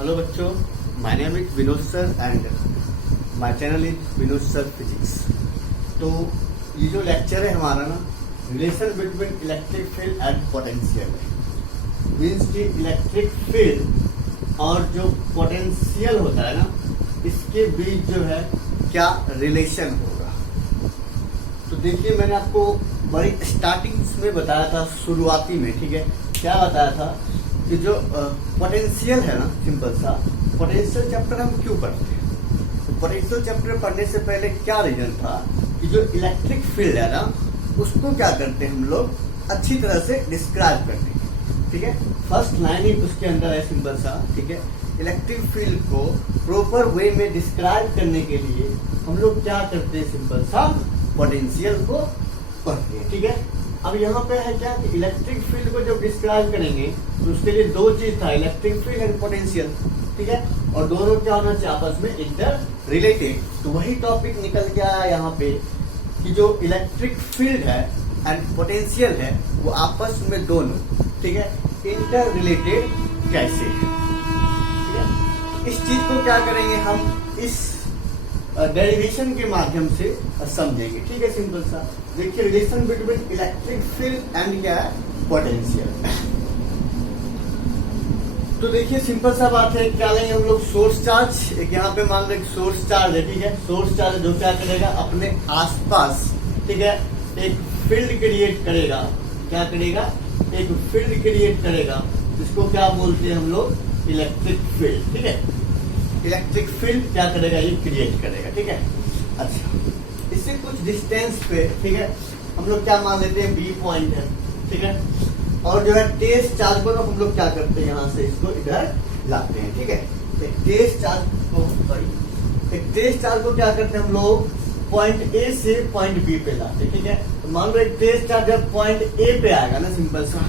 Hello बच्चों, my name is Vinod sir and my channel is Vinod sir physics. तो ये जो लेक्चर है हमारा ना, relation between electric field and potential है। मीन्स कि इलेक्ट्रिक फील्ड और जो पोटेंशियल होता है ना, इसके बीच जो है क्या रिलेशन होगा। तो देखिए, मैंने आपको बड़ी स्टार्टिंग में बताया था, शुरुआती में, ठीक है, क्या बताया था कि जो पोटेंशियल है ना, सिंपल सा पोटेंशियल चैप्टर हम क्यों पढ़ते हैं। तो पोटेंशियल चैप्टर पढ़ने से पहले क्या रीजन था कि जो इलेक्ट्रिक फील्ड है ना, उसको क्या करते हैं हम लोग अच्छी तरह से डिस्क्राइब करते हैं। ठीक है, फर्स्ट लाइन ही उसके अंदर है, सिंपल सा। ठीक है, इलेक्ट्रिक फील्ड को प्रॉपर वे में डिस्क्राइब करने के लिए हम लोग क्या करते हैं, सिंपल सा पोटेंशियल को पढ़ते हैं। ठीक है, अब यहाँ पे है क्या कि इलेक्ट्रिक फील्ड को जब डिस्क्राइब करेंगे तो उसके लिए दो चीज था, इलेक्ट्रिक फील्ड एंड पोटेंशियल। ठीक है, और दोनों क्या होना चाहिए, आपस में इंटर रिलेटेड। तो वही टॉपिक निकल के आया यहाँ पे कि जो इलेक्ट्रिक फील्ड है एंड पोटेंशियल है वो आपस में दोनों, ठीक है, इंटर रिलेटेड कैसे है। ठीक है, इस चीज को क्या करेंगे हम, इस डेरिवेशन के माध्यम से समझेंगे। ठीक है, सिंपल सा देखिए, relation between electric field and क्या है, पोटेंशियल। तो देखिए, सिंपल सा बात है, क्या लेंगे हम लोग, सोर्स चार्ज। एक यहाँ पे मान लो सोर्स चार्ज है। ठीक है, सोर्स चार्ज जो क्या करेगा, अपने आसपास, ठीक है, एक फील्ड क्रिएट करेगा। क्या करेगा, एक फील्ड क्रिएट करेगा, जिसको क्या बोलते हैं हम लोग, इलेक्ट्रिक फील्ड। ठीक है, इलेक्ट्रिक फील्ड क्या करेगा, ये क्रिएट करेगा। ठीक है, अच्छा, इससे कुछ डिस्टेंस पे, ठीक है, हम लोग क्या मान लेते हैं, बी पॉइंट है। ठीक है, और जो है टेस्ट चार्ज को हम लोग क्या करते हैं, यहाँ से इसको इधर लाते हैं। ठीक है, एक टेस्ट चार्ज को क्या करते हैं हम लोग, पॉइंट ए से पॉइंट बी पे लाते हैं। ठीक है, तो मान लो एक टेस्ट चार्ज जब पॉइंट ए पे आएगा ना, सिंपल सा,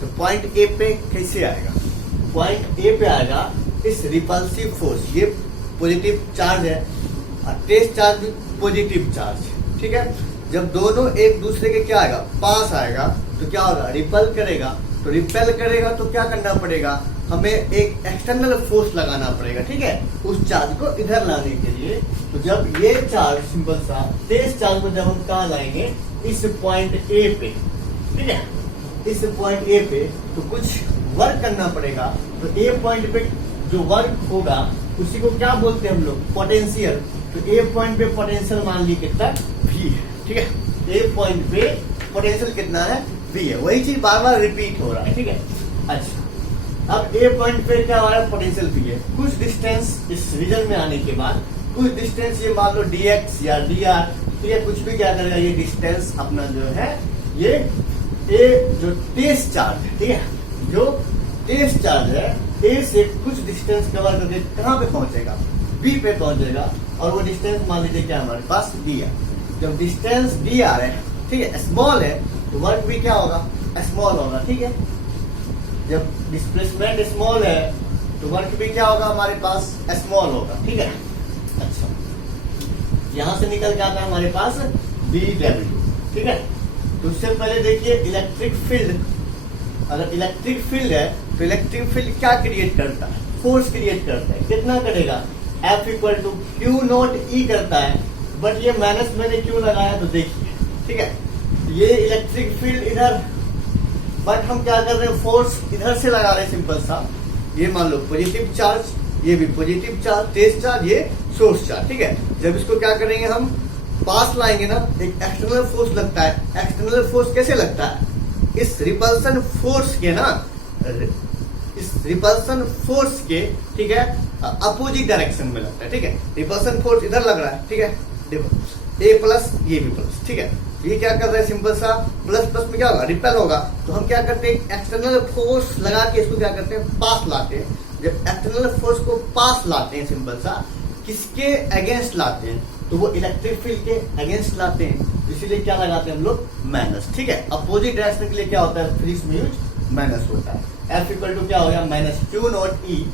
तो पॉइंट ए पे कैसे आएगा, पॉइंट ए पे आएगा इस रिपल्सिव फोर्स, ये पॉजिटिव चार्ज है और टेस्ट चार्ज भी पॉजिटिव चार्ज। ठीक है, जब दोनों एक दूसरे के क्या आएगा, पास आएगा, तो क्या होगा, रिपल करेगा। तो रिपेल करेगा तो क्या करना पड़ेगा, हमें एक एक्सटर्नल फोर्स लगाना पड़ेगा। ठीक है, उस चार्ज को इधर लाने के लिए। तो जब ये चार्ज, सिंपल सा टेस्ट चार्ज को जब हम कहाँ लाएंगे, इस पॉइंट ए पे, ठीक है, इस पॉइंट ए पे, तो कुछ वर्क करना पड़ेगा। तो ए पॉइंट पे जो वर्क होगा उसी को क्या बोलते हैं हम लोग, पोटेंशियल। तो ए पॉइंट पे पोटेंशियल मान ली कितना, भी है। ठीक है, ए पॉइंट पे पोटेंशियल कितना है, भी है। वही चीज बार बार रिपीट हो रहा है। ठीक है, अच्छा, अब ए पॉइंट पे क्या हो रहा है, पोटेंशियल भी है। कुछ डिस्टेंस इस रीजन में आने के बाद, कुछ डिस्टेंस ये मान लो dx या dr, ठीक है, कुछ भी क्या करेगा, ये डिस्टेंस अपना जो है, ये ए जो टेस्ट चार्ज है, ठीक है, जो टेस्ट चार्ज है, ए से कुछ डिस्टेंस कवर करके कहाँ पे पहुंचेगा, बी पे पहुंचेगा। और वो डिस्टेंस मान लीजिए क्या हमारे पास, डी है। जब डिस्टेंस डी आर है, ठीक है, स्मॉल है, तो वर्क भी क्या होगा, स्मॉल होगा। ठीक है, जब डिस्प्लेसमेंट स्मॉल है तो वर्क भी क्या होगा, हमारे पास स्मॉल होगा। ठीक है, अच्छा, यहां से निकल के आता है हमारे पास डी डब्ल्यू। ठीक है, तो उससे पहले देखिए, इलेक्ट्रिक फील्ड, अगर इलेक्ट्रिक फील्ड है तो इलेक्ट्रिक फील्ड क्या क्रिएट करता है, फोर्स क्रिएट करता है। कितना करेगा, F equal to Q naught E करता है। बट ये माइनस मैंने क्यों लगाया, तो देखिए, ठीक है, ये इलेक्ट्रिक फील्ड इधर, बट हम क्या कर रहे हैं, फोर्स इधर से लगा रहे हैं। सिंपल सा, ये मान लो पॉजिटिव चार्ज, ये भी पॉजिटिव चार्ज, टेस्ट चार्ज, ये सोर्स चार्ज। ठीक है, जब इसको क्या करेंगे, हम पास लाएंगे ना, एक एक्सटर्नल फोर्स लगता है। एक्सटर्नल फोर्स कैसे लगता है, इस रिपल्सन फोर्स के ना, इस रिपल्सन फोर्स के, ठीक है, अपोजिट डायरेक्शन में लगता है। ठीक है, रिपल्सन फोर्स इधर लग रहा है। ठीक है, देखो, ए प्लस, ये भी प्लस। ठीक है, ये क्या कर रहे हैं, सिंपल सा प्लस प्लस में क्या होगा, रिपेल होगा। तो हम क्या करते हैं, एक्सटर्नल फोर्स लगा के इसको क्या करते हैं, पास लाते हैं। जब एक्सटर्नल फोर्स को पास लाते हैं, सिंपल सा किसके अगेंस्ट लाते हैं, तो वो इलेक्ट्रिक फील्ड के अगेंस्ट लाते हैं। इसीलिए क्या लगाते हैं हम लोग, माइनस। ठीक है, अपोजिट डायरेक्शन के लिए क्या होता है, फिजिक्स में यूज माइनस होता है। F इक्वल टू क्या हो गया, माइनस क्यू नॉट ई।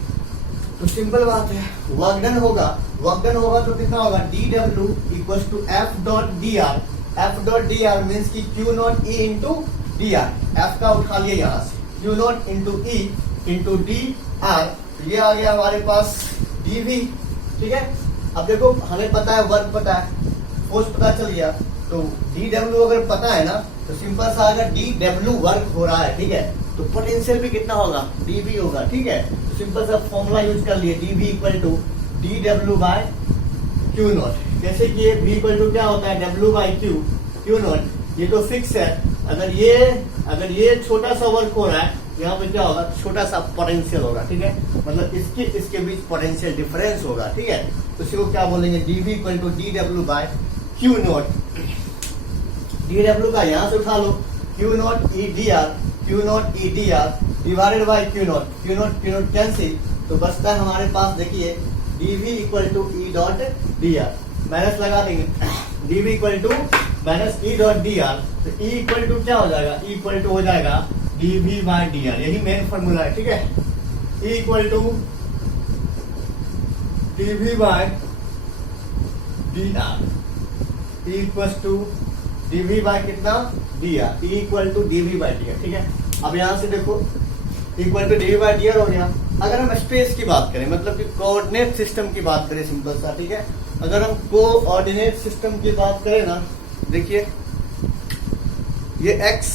तो सिंपल बात है, वर्क डन होगा, तो कितना होगा, D W equal to F dot D R. F dot D R means की Q naught E into D R. F का उठा लिया यहाँ से, Q naught into E into D R, तो ये आ गया हमारे पास dv, ठीक है। अब देखो हमें पता है वर्क पता है, फोर्स पता चल गया, तो dw अगर पता है ना तो सिंपल सा अगर dw वर्क हो रहा है, ठीक है, तो पोटेंशियल भी कितना होगा, dv होगा, ठीक है। तो सिंपल सा फॉर्मूला यूज कर लिए, dv equal to dw by q naught. जैसे कि ये v इक्वल टू क्या होता है, w बाई q नॉट, ये तो फिक्स है। अगर ये छोटा सा वर्क हो रहा है, यहाँ पे क्या होगा, छोटा सा पोटेंशियल होगा, ठीक है, मतलब इसके बीच पोटेंशियल डिफरेंस होगा, ठीक है। तो इसी को क्या बोलेंगे, dv equal to dw by q naught. dw का यहाँ से उठा लो, q naught e dr divided by q naught cancel, तो बचता है हमारे पास, देखिए dv equal to e dot dr, minus लगा देंगे, dv equal to minus e dot dr, तो e इक्वल टू क्या हो जाएगा, e इक्वल टू हो जाएगा dv बाय dr, यही मेन फॉर्मूला है, ठीक है। e equal to dv by dr, e equal to dv by कितना dr, e equal to dv by dr, ठीक है। अब यहाँ से देखो equal to dv by dr हो गया। अगर हम स्पेस की बात करें, मतलब कि कोऑर्डिनेट सिस्टम की बात करें, सिंपल सा, ठीक है, अगर हम कोऑर्डिनेट सिस्टम की बात करें ना, देखिए ये x,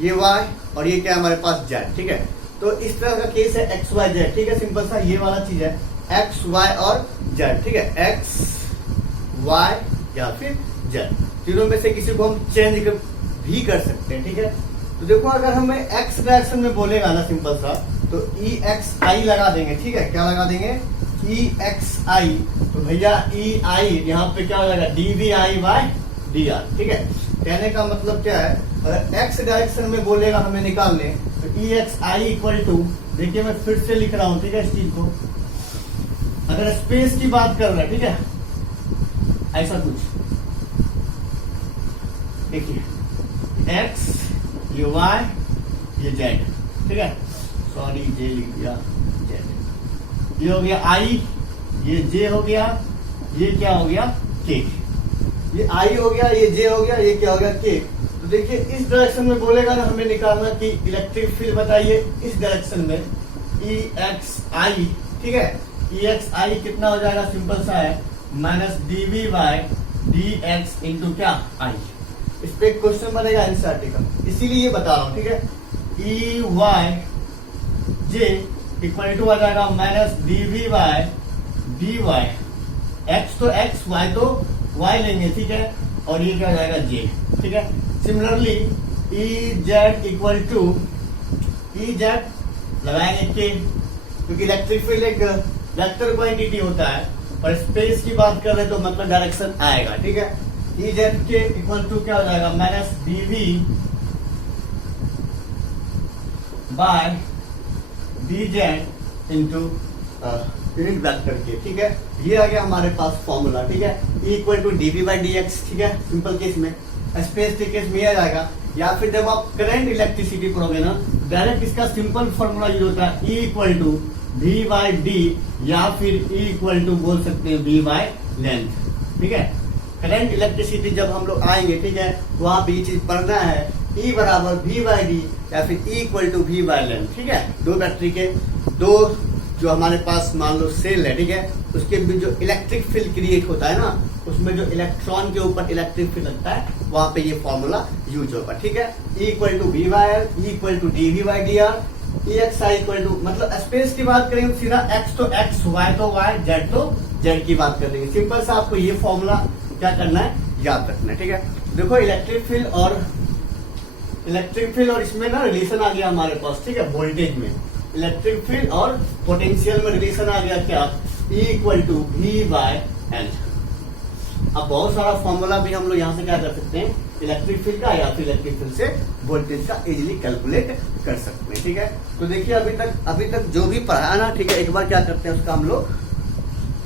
ये y और ये क्या हमारे पास z, ठीक है। तो इस तरह का केस है x y z, ठीक है, सिंपल सा ये वाला चीज है x y और z, ठीक है, x y या फिर z, तीनों में से किसी को हम चेंज भी कर सकते हैं, ठीक है। तो देखो अगर हमें x डायरेक्शन में बोलेगा ना, सिंपल सा, तो e x i लगा देंगे, ठीक है, क्या लगा देंगे, e x i, तो भैया e i यहाँ पे क्या हो जाएगा, dv i बाय dr, ठीक है। कहने का मतलब क्या है, अगर x डायरेक्शन में बोलेगा हमें निकालने, तो e x i equal to, देखिए मैं फिर से लिख रहा हूं, ठीक है, इस चीज को, अगर स्पेस की बात कर रहे हैं, ठीक है, ऐसा कुछ देखिए, x ये y ये z, ठीक है, सॉरी j लिख दिया, z, ये हो गया i, ये j हो गया, ये क्या हो गया k, ये i हो गया, ये j हो गया, ये क्या हो गया k। तो देखिए इस डायरेक्शन में बोलेगा ना हमें निकालना कि इलेक्ट्रिक फील्ड बताइए इस डायरेक्शन में, e x i, ठीक है, e x i कितना हो जाएगा, सिंपल सा है minus dv by dx into क्या i। इस पे एक क्वेश्चन बनेगा एनसीईआरटी का, इसीलिए ये बता रहा हूँ, ठीक है। E Y J equal to आ जाएगा minus dv by dy, x तो x, y तो y लेंगे, ठीक है, और ये क्या हो जाएगा j, ठीक है। Similarly E Z equal to E Z लगाएंगे k, क्योंकि इलेक्ट्रिक फील्ड एक वेक्टर क्वांटिटी होता है, और स्पेस की बात कर रहे तो मतलब डायरेक्शन आएगा, ठीक है। ई जेड के इक्वल टू क्या हो जाएगा, minus dv by dz into unit vector के, ठीक है। ये आ गया हमारे पास फॉर्मूला, ठीक है, E equal to dv by dx, ठीक है, सिंपल केस में। स्पेस के केस में आ जाएगा, या फिर जब आप करंट इलेक्ट्रिसिटी पढ़ोगे ना, डायरेक्ट इसका सिंपल फॉर्मूला यूज होता है, E equal to v by D, या फिर E इक्वल टू बोल सकते हैं v बाई लेंथ, ठीक है। करंट इलेक्ट्रिसिटी जब हम लोग आएंगे, ठीक है, वहां पे ये चीज पढ़ना है, E बराबर v बाई डी या फिर E equal to v by length, ठीक है। दो बैटरी के दो जो हमारे पास मान लो सेल है, ठीक है, उसके भी जो इलेक्ट्रिक फील्ड क्रिएट होता है ना, उसमें जो इलेक्ट्रॉन के ऊपर इलेक्ट्रिक फील्ड लगता है, वहां पे ये फॉर्मूला यूज होगा, ठीक है। E equal to v by L, E equal to D V by D R, E X I equal to, मतलब स्पेस की बात करेंगे सीधा x तो x, y तो y, z तो z की बात कर देंगे। सिंपल सा आपको ये फॉर्मूला क्या करना है, याद रखना है, ठीक है। देखो इलेक्ट्रिक फील्ड और इसमें ना रिलेशन आ गया हमारे पास, ठीक है, वोल्टेज में इलेक्ट्रिक फील्ड और पोटेंशियल में रिलेशन आ गया क्या, E equal to V by L. अब बहुत सारा फॉर्मूला भी हम लोग यहाँ से क्या कर सकते हैं, इलेक्ट्रिक फील्ड का या फिर इलेक्ट्रिक फील्ड से वोल्टेज का इजीली कैलकुलेट कर सकते हैं, ठीक है। तो देखिए अभी तक जो भी पढ़ाया ना, ठीक है, एक बार क्या करते हैं उसका हम लोग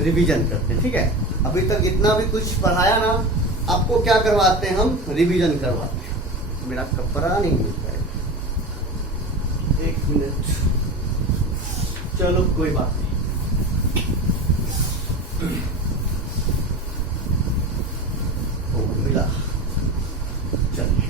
रिवीजन करते हैं, ठीक है। अभी तक जितना भी कुछ पढ़ाया ना, आपको क्या करवाते हैं, हम रिवीजन करवाते हैं। मेरा कपड़ा नहीं मिल पाएगा, एक मिनट, चलो कोई बात नहीं। ओ मिला, चलिए।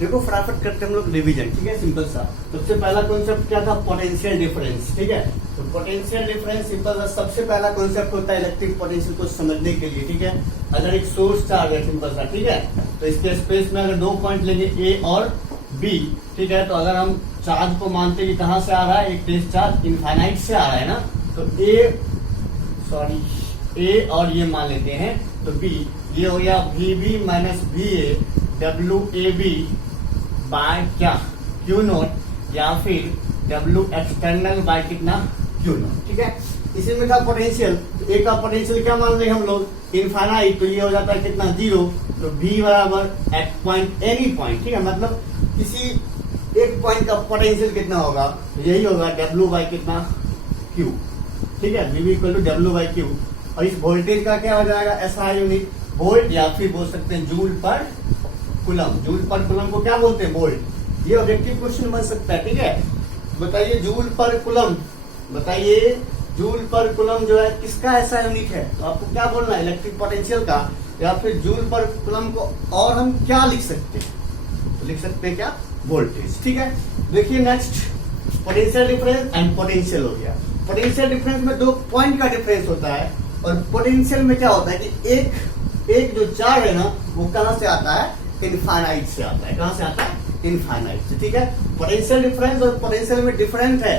देखो फटाफट करते हम लोग रिवीजन, ठीक है, सिंपल सा। सबसे पहला कॉन्सेप्ट क्या था, पोटेंशियल डिफरेंस, ठीक है। तो पोटेंशियल डिफरेंस सिंपल सा सबसे पहला कॉन्सेप्ट होता है इलेक्ट्रिक पोटेंशियल को समझने के लिए, ठीक है। अगर एक सोर्स चार्ज है सिंपल सा, ठीक है, तो इसके स्पेस में अगर 2 पॉइंट लेंगे ए और बी, ठीक है, तो अगर हम चार्ज को मानते कि कहां से आ रहा है, एक टेस्ट चार्ज इनफाइनाइट से आ रहा है ना, तो ए और ये मान लेते हैं, तो बी ये हो गया V B minus V A W A B by क्या, क्यू नोट, या फिर डब्ल्यू एक्सटर्नल बाय कितना, क्यू नोट, ठीक है। इसी में था पोटेंशियल, ए का पोटेंशियल क्या मान रहे हम लोग, इनफाइनाइट, तो ये हो जाता है कितना, 0, तो बी बराबर एट पॉइंट एनी पॉइंट, ठीक है, मतलब किसी एक पॉइंट का पोटेंशियल कितना होगा, यही होगा डब्ल्यू बाय कितना, क्यू, ठीक है, V equal to W by Q. और इस वोल्टेज का क्या हो जाएगा, एसआई यूनिट, वोल्ट, या फिर बोल सकते हैं जूल पर कूलम। जूल पर कूलम को क्या बोलते हैं, वोल्ट। ये ऑब्जेक्टिव क्वेश्चन बन सकता है, ठीक है। बताइए जूल पर कूलम, बताइए जूल पर कूलम जो है किसका ऐसा यूनिट है, तो आपको क्या बोलना है, इलेक्ट्रिक पोटेंशियल का, या फिर जूल पर कूलम को और हम क्या लिख सकते हैं, तो लिख सकते हैं क्या, वोल्टेज, ठीक है। देखिए next, potential difference and potential हो गया। पोटेंशियल डिफरेंस में 2 पॉइंट का डिफरेंस होता है, और पोटेंशियल में क्या होता है कि एक जो चार्ज है ना, वो कहां से आता है, इनफाइनाइट से आता है, कहां से आता है, इनफाइनाइट से, ठीक है। पोटेंशियल डिफरेंस और पोटेंशियल में डिफरेंट है,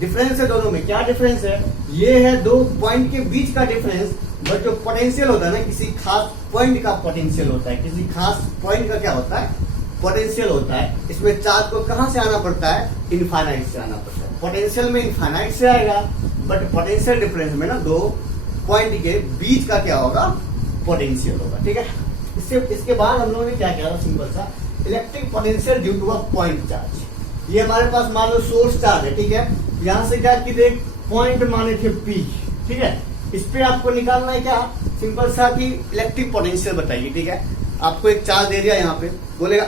डिफरेंस है दोनों में, क्या डिफरेंस है, ये है 2 पॉइंट के बीच का डिफरेंस। बट जो पोटेंशियल होता है ना, किसी खास पॉइंट का पोटेंशियल होता है, किसी खास पॉइंट का क्या होता है, पोटेंशियल होता है। इसमें चार्ज को कहां से आना पड़ता है, इनफाइनाइट से आना पड़ता है। पोटेंशियल में इनफाइनाइट से आएगा, बट पोटेंशियल डिफरेंस में ना 2 पॉइंट के बीच का क्या होगा, पोटेंशियल होगा, ठीक है। इसके बाद हम लोगों ने क्या किया था, सिंपल सा, electric potential due to a point charge. ये हमारे पास मान लो सोर्स चार्ज है, ठीक है। यहां से क्या किए, पॉइंट माने थे पी, ठीक है। इस पे आपको निकालना है क्या, सिंपल सा कि इलेक्ट्रिक पोटेंशियल बताइए, ठीक है। आपको एक चार्ज दे दिया, यहाँ पे बोलेगा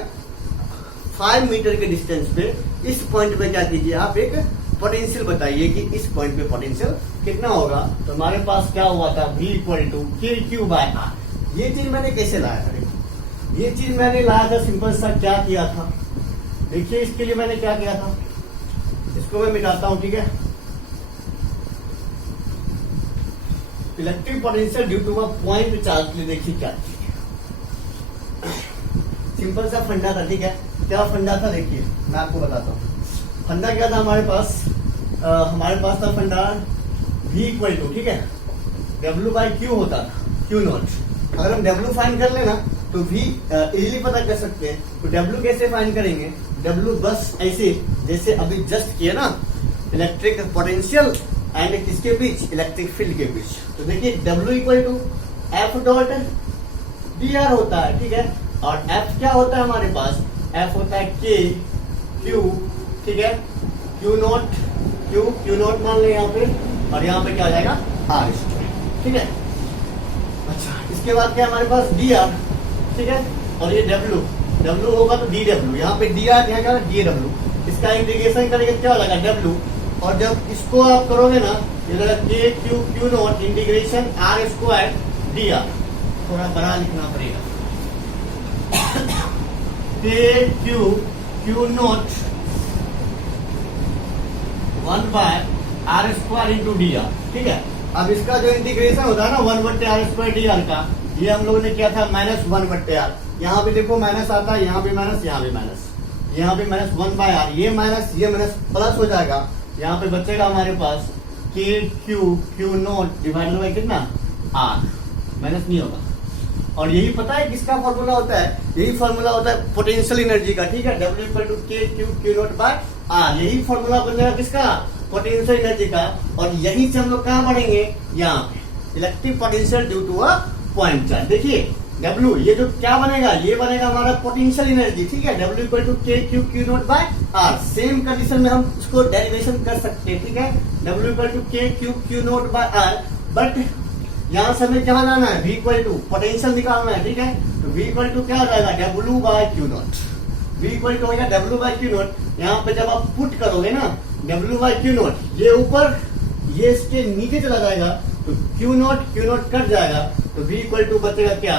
5 मीटर के डिस्टेंस पे इस पॉइंट पे क्या कीजिए, आप एक पोटेंशियल बताइए कि इस पॉइंट पे पोटेंशियल कितना होगा। तो हमारे पास क्या हुआ था, V equal to K Q by are. ये चीज मैंने कैसे लाया था, देखो ये चीज मैंने लाया था, सिंपल सा क्या किया था, देखिए इसके लिए मैंने क्या किया था, इसको मैं मिटाता हूं, ठीक है। Electric potential due to a point charge के लिए देखिए क्या, सिंपल सा फंडा था, ठीक है। क्या फंडा था, देखिए मैं आपको बताता हूँ। फंडा क्या था हमारे पास था फंडा V इक्वल टू, ठीक है, W बाई क्यू होता था, क्यू नॉट। अगर हम W फाइंड कर लेना तो V इजीली पता कर सकते हैं। तो W कैसे फाइंड करेंगे, W बस ऐसे जैसे अभी जस्ट किया ना, इलेक्ट्रिक पोटेंशियल एंड किसके बीच, इलेक्ट्रिक फील्ड के बीच। तो देखिए W equal to F dot dr होता है, ठीक है। और F क्या होता है हमारे पास, F होता है K Q, ठीक है, क्यू नॉट मान ले यहाँ पे, और यहाँ पे क्या आ जाएगा, R स्क्वायर, ठीक है। अच्छा, इसके बाद क्या हमारे पास dr, ठीक है, और ये W होगा तो dw, यहाँ पे dr यहाँ क्या dw, इसका इंटीग्रेशन करेंगे क्या हो जाएगा W, और जब इसको आप करोगे ना, ये K Q naught integration R square dr, थोड़ा बड़ा लिखना पड़ेगा, K Q naught 1 by R square into D R, ठीक है। अब इसका जो इंटीग्रेशन होता है ना 1/r स्क्वायर डी आर का, ये हम लोगों ने किया था -1/r। यहाँ पे देखो माइनस आता है, यहाँ पे माइनस, यहाँ पे माइनस, यहाँ पे -1/r, ये माइनस प्लस हो जाएगा। यहाँ पे बचेगा हमारे पास के क्यू नॉट डिवाइडेड बाई कितना, आर, माइनस नहीं होगा। और यही पता है किसका फॉर्मूला होता है, यही फॉर्मूला होता है पोटेंशियल एनर्जी का, ठीक है। W equal to K Q naught by are, यही फॉर्मूला बन जाएगा किसका, पोटेंशियल एनर्जी का। और यहीं से हम लोग कहाँ बढ़ेंगे, यहाँ पे electric potential due to a point charge. देखिए W ये जो क्या बनेगा, ये बनेगा हमारा पोटेंशियल एनर्जी, ठीक है। W equal to K Q naught by R, same condition में हम इसको डेरिवेशन कर सकते हैं, ठीक है। W equal to K Q naught by R, but यहाँ से हमें क्या जाना है, V इक्वल टू पोटेंशियल निकालना है, ठीक है। तो V इक्वल टू क्या हो जाएगा, W by Q naught, V equal to हो गया W बाय क्यू नॉट। यहाँ पे जब आप पुट करोगे ना W बाय क्यू नॉट, ये ऊपर ये इसके नीचे चला जाएगा, तो क्यू नॉट कट जाएगा, तो V इक्वल टू बचेगा क्या,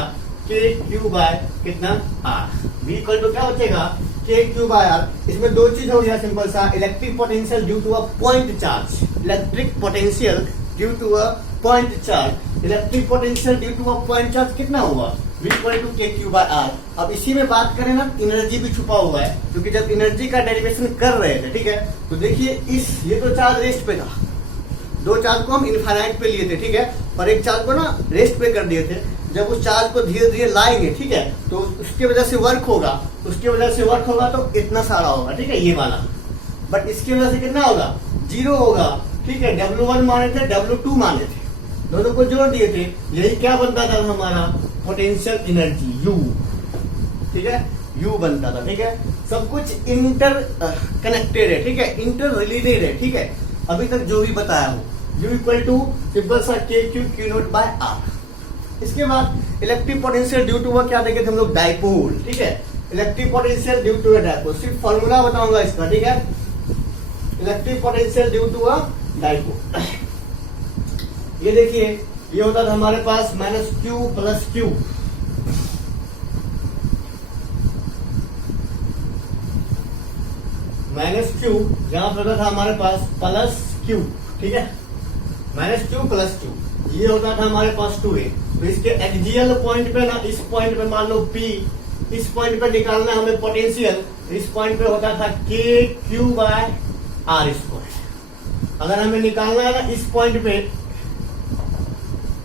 के क्यू बाय कितना आर। V इक्वल टू क्या बचेगा के क्यू बाय आर। इसमें दो चीज हो गया सिंपल सा, electric potential due to a point charge, electric potential due to a point charge, electric potential due to a point charge कितना हुआ V equal to K Q by R. अब इसी में बात करें ना, एनर्जी भी छुपा हुआ है, क्योंकि जब एनर्जी का डेरिवेशन कर रहे थे, ठीक है, तो देखिए इस ये तो चार्ज रेस्ट पे था, दो चार्ज को हम इनफाइनाइट पे लिए थे, ठीक है, और एक चार्ज को ना रेस्ट पे कर दिए थे। जब उस चार्ज को धीरे धीरे लाएंगे, ठीक है, तो उसके वजह से वर्क होगा, उसके वजह से वर्क होगा तो इतना सारा होगा, ठीक है, ये वाला। बट इसकी वजह से कितना होगा, 0 होगा, ठीक है। W1 माने थे, W2 माने थे, दोनों को जोड़ दिए थे, यही क्या बनता था हमारा पोटेंशियल एनर्जी U, ठीक है, U बनता था, ठीक है। सब कुछ इंटर कनेक्टेड है, ठीक है, इंटर रिलेटेड है, ठीक है, अभी तक जो भी बताया हूं। U इक्वल टू सिंपल सा K Q Q naught by R. इसके बाद इलेक्ट्रिक पोटेंशियल ड्यू टू क्या देखे थे हम लोग, डाइपोल, ठीक है, electric potential due to dipole. सिर्फ फॉर्मूला बताऊंगा इसका, ठीक है, electric potential due to a dipole. ये देखिए, ये होता था हमारे पास minus Q plus Q, minus Q, यहां पर होता था हमारे पास प्लस क्यू, ठीक है, माइनस क्यू प्लस क्यू, ये होता था हमारे पास 2a। तो इसके एक्सियल पॉइंट पे ना, इस पॉइंट पे मान लो P, इस पॉइंट पे निकालना है हमें पोटेंशियल, इस पॉइंट पे होता था के क्यू बाय आर स्क्वायर। अगर हमें निकालना है ना इस पॉइंट पे,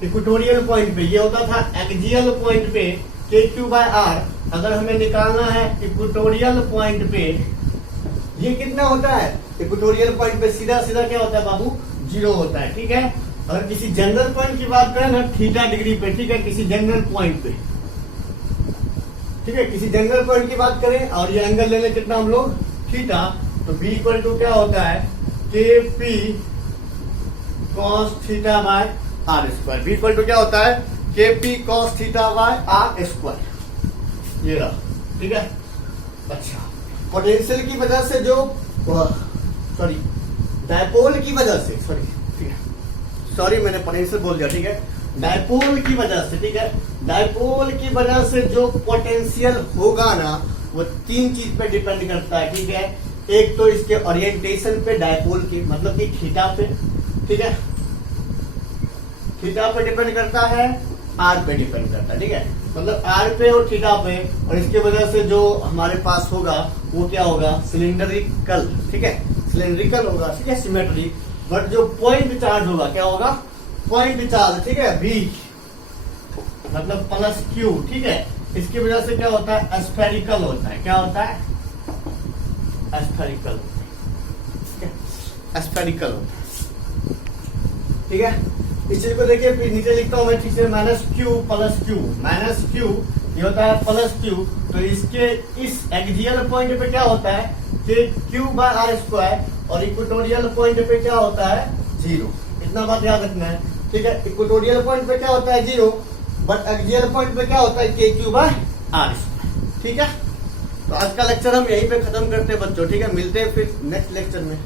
इक्वेटोरियल पॉइंट पे, ये होता था एक्सियल पॉइंट पे के क्यू बाय आर। अगर हमें निकालना है इक्वेटोरियल पॉइंट पे, ये कितना होता है, इक्वेटोरियल पॉइंट पे सीधा सीधा क्या होता है बाबू, 0 होता है, ठीक है। अगर किसी जनरल पॉइंट की बात करें ना, थीटा डिग्री पे, ठीक है, किसी जनरल पॉइंट पे, ठीक है, किसी जनरल पॉइंट की बात करें और ये एंगल ले लें कितना हम लोग, थीटा, तो B इक्वल टू क्या होता है, K P cos theta by R square. B equal to क्या होता है, K P cos theta by R square, ये रहा, ठीक है। अच्छा, पोटेंशियल की वजह से जो, सॉरी, डायपोल की वजह से, सॉरी मैंने पोटेंशियल बोल दिया, ठीक है, डायपोल की वजह से, ठीक है, डायपोल की वजह से जो पोटेंशियल होगा ना, वो 3 चीज पे डिपेंड करता है, ठीक है। एक तो इसके ओरिएंटेशन पे, डायपोल के मतलब कि थीटा पे, ठीक है, थीटा पे डिपेंड करता है, आर पे डिपेंड करता है, ठीक है, मतलब आर पे और थीटा पे, और इसके वजह से जो हमारे पास होगा वो क्या होगा, सिलेंडरिकल, ठीक है, सिलेंड्रिकल होगा, ठीक है, सिमेट्रिक। बट जो पॉइंट चार्ज होगा क्या होगा, पॉइंट चार्ज, ठीक है, V मतलब प्लस क्यू, ठीक है, इसकी वजह से क्या होता है, एस्फेरिकल होता है, क्या होता है, एस्फेरिकल, एस्फेरिकल होता है, ठीक है। इस चीज को देखिए, फिर नीचे लिखता हूं मैं ठीक से, minus Q plus Q, minus Q ये होता है प्लस क्यू, तो इसके इस एक्सियल पॉइंट पे क्या होता है, के क्यू बाय आर स्क्वायर, और इक्वेटोरियल पॉइंट पे क्या होता है, 0। इतना बात याद रखना है, ठीक है, इक्वेटोरियल पॉइंट पे क्या होता है 0, बट एक्सियल पॉइंट पे क्या होता है, के क्यू बाय आर स्क्वायर, ठीक है। तो आज का लेक्चर हम यहीं पे खत्म करते हैं बच्चों, ठीक है, मिलते हैं फिर नेक्स्ट लेक्चर में।